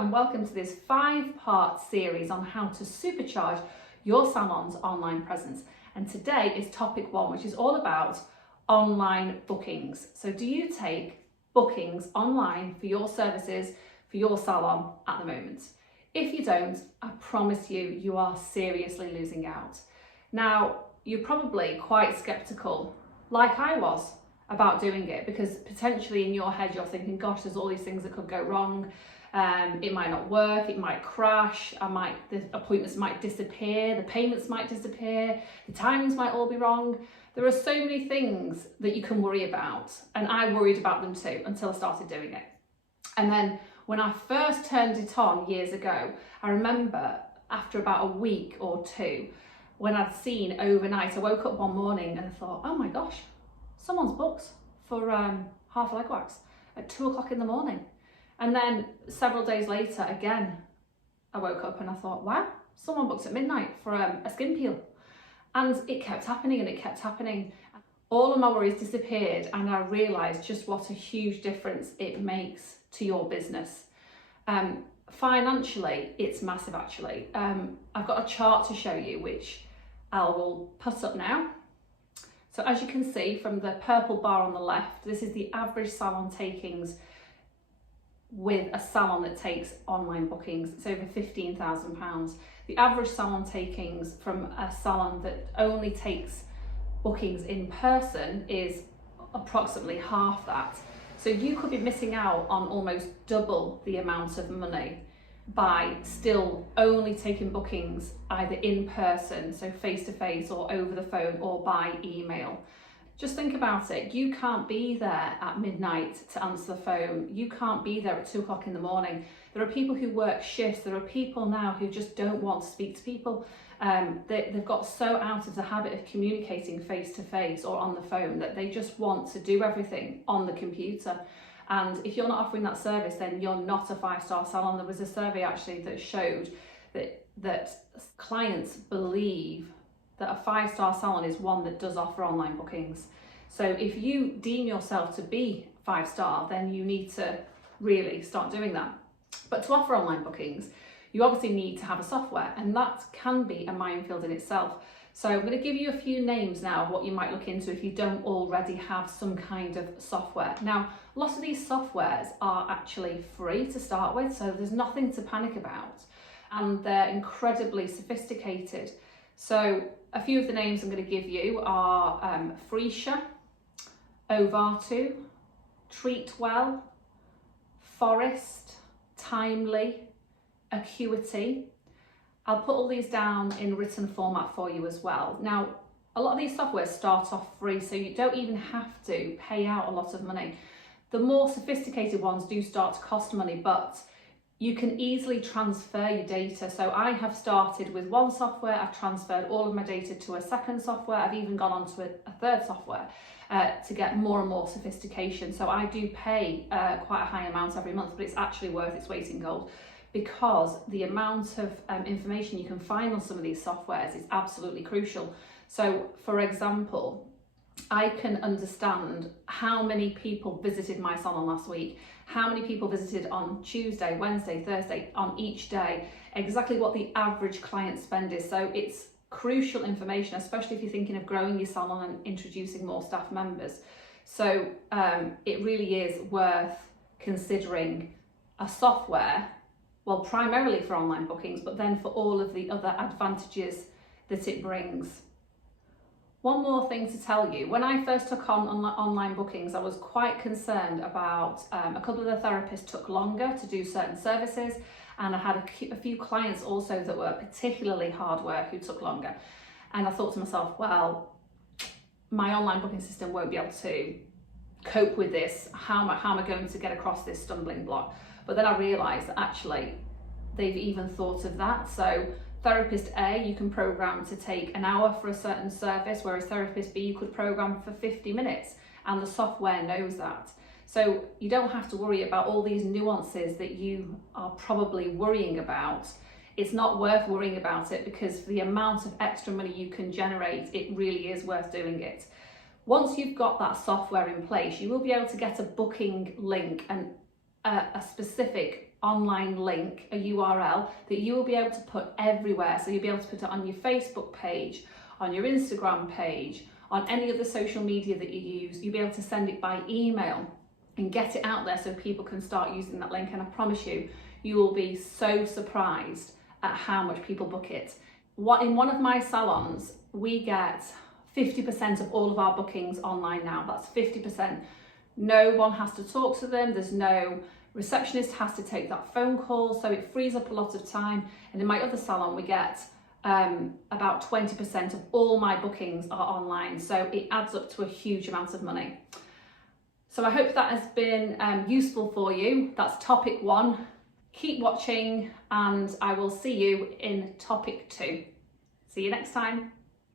and welcome to this 5-part series on how to supercharge your salon's online presence. And today is topic 1, which is all about online bookings. So do you take bookings online for your services, for your salon at the moment? If you don't, I promise you are seriously losing out. Now, you're probably quite skeptical, like I was, about doing it, because potentially in your head you're thinking, gosh, there's all these things that could go wrong. It might not work, it might crash, the appointments might disappear, the payments might disappear, the timings might all be wrong. There are so many things that you can worry about, and I worried about them too until I started doing it. And then when I first turned it on years ago, I remember after about a week or two, when I'd seen overnight, I woke up one morning and I thought, oh my gosh, someone's booked for half leg wax at 2 o'clock in the morning. And then several days later, again, I woke up and I thought, wow, someone booked at midnight for a skin peel. And it kept happening and it kept happening. All of my worries disappeared and I realised just what a huge difference it makes to your business. Financially, it's massive actually. I've got a chart to show you, which I will put up now. So as you can see from the purple bar on the left, this is the average salon takings with a salon that takes online bookings. It's over £15,000. The average salon takings from a salon that only takes bookings in person is approximately half that. So you could be missing out on almost double the amount of money by still only taking bookings either in person, so face to face, or over the phone, or by email. Just think about it. You can't be there at midnight to answer the phone. You can't be there at 2 o'clock in the morning. There are people who work shifts. There are people now who just don't want to speak to people. They've got so out of the habit of communicating face to face or on the phone that they just want to do everything on the computer. And if you're not offering that service, then you're not a 5-star salon. There was a survey actually that showed that clients believe that a 5-star salon is one that does offer online bookings. So if you deem yourself to be 5-star, then you need to really start doing that. But to offer online bookings, you obviously need to have a software, and that can be a minefield in itself. So I'm going to give you a few names now of what you might look into if you don't already have some kind of software. Now, lots of these softwares are actually free to start with, so there's nothing to panic about, and they're incredibly sophisticated. So a few of the names I'm going to give you are Freesia, Ovatu, Treatwell, Forest, Timely, Acuity. I'll put all these down in written format for you as well. Now, a lot of these softwares start off free, so you don't even have to pay out a lot of money. The more sophisticated ones do start to cost money, but you can easily transfer your data. So I have started with one software, I've transferred all of my data to a second software, I've even gone on to a third software to get more and more sophistication. So I do pay quite a high amount every month, but it's actually worth its weight in gold, because the amount of information you can find on some of these softwares is absolutely crucial. So for example, I can understand how many people visited my salon last week, how many people visited on Tuesday, Wednesday, Thursday, on each day, exactly what the average client spend is. So it's crucial information, especially if you're thinking of growing your salon and introducing more staff members. So it really is worth considering a software, well, primarily for online bookings, but then for all of the other advantages that it brings. One more thing to tell you, when I first took on online bookings, I was quite concerned about a couple of the therapists took longer to do certain services, and I had a few clients also that were particularly hard work who took longer. And I thought to myself, well, my online booking system won't be able to cope with this. How am I going to get across this stumbling block? But then I realised that actually they've even thought of that. So therapist A, you can program to take an hour for a certain service, whereas therapist B, you could program for 50 minutes, and the software knows that. So you don't have to worry about all these nuances that you are probably worrying about. It's not worth worrying about it, because for the amount of extra money you can generate, it really is worth doing it. Once you've got that software in place, you will be able to get a booking link and a specific online link, a URL that you will be able to put everywhere. So you'll be able to put it on your Facebook page, on your Instagram page, on any other social media that you use. You'll be able to send it by email and get it out there so people can start using that link. And I promise you, you will be so surprised at how much people book it. In one of my salons, we get 50% of all of our bookings online now. That's 50%. No one has to talk to them. There's no receptionist has to take that phone call. So it frees up a lot of time. And in my other salon, we get about 20% of all my bookings are online. So it adds up to a huge amount of money. So I hope that has been useful for you. That's topic 1. Keep watching and I will see you in topic 2. See you next time.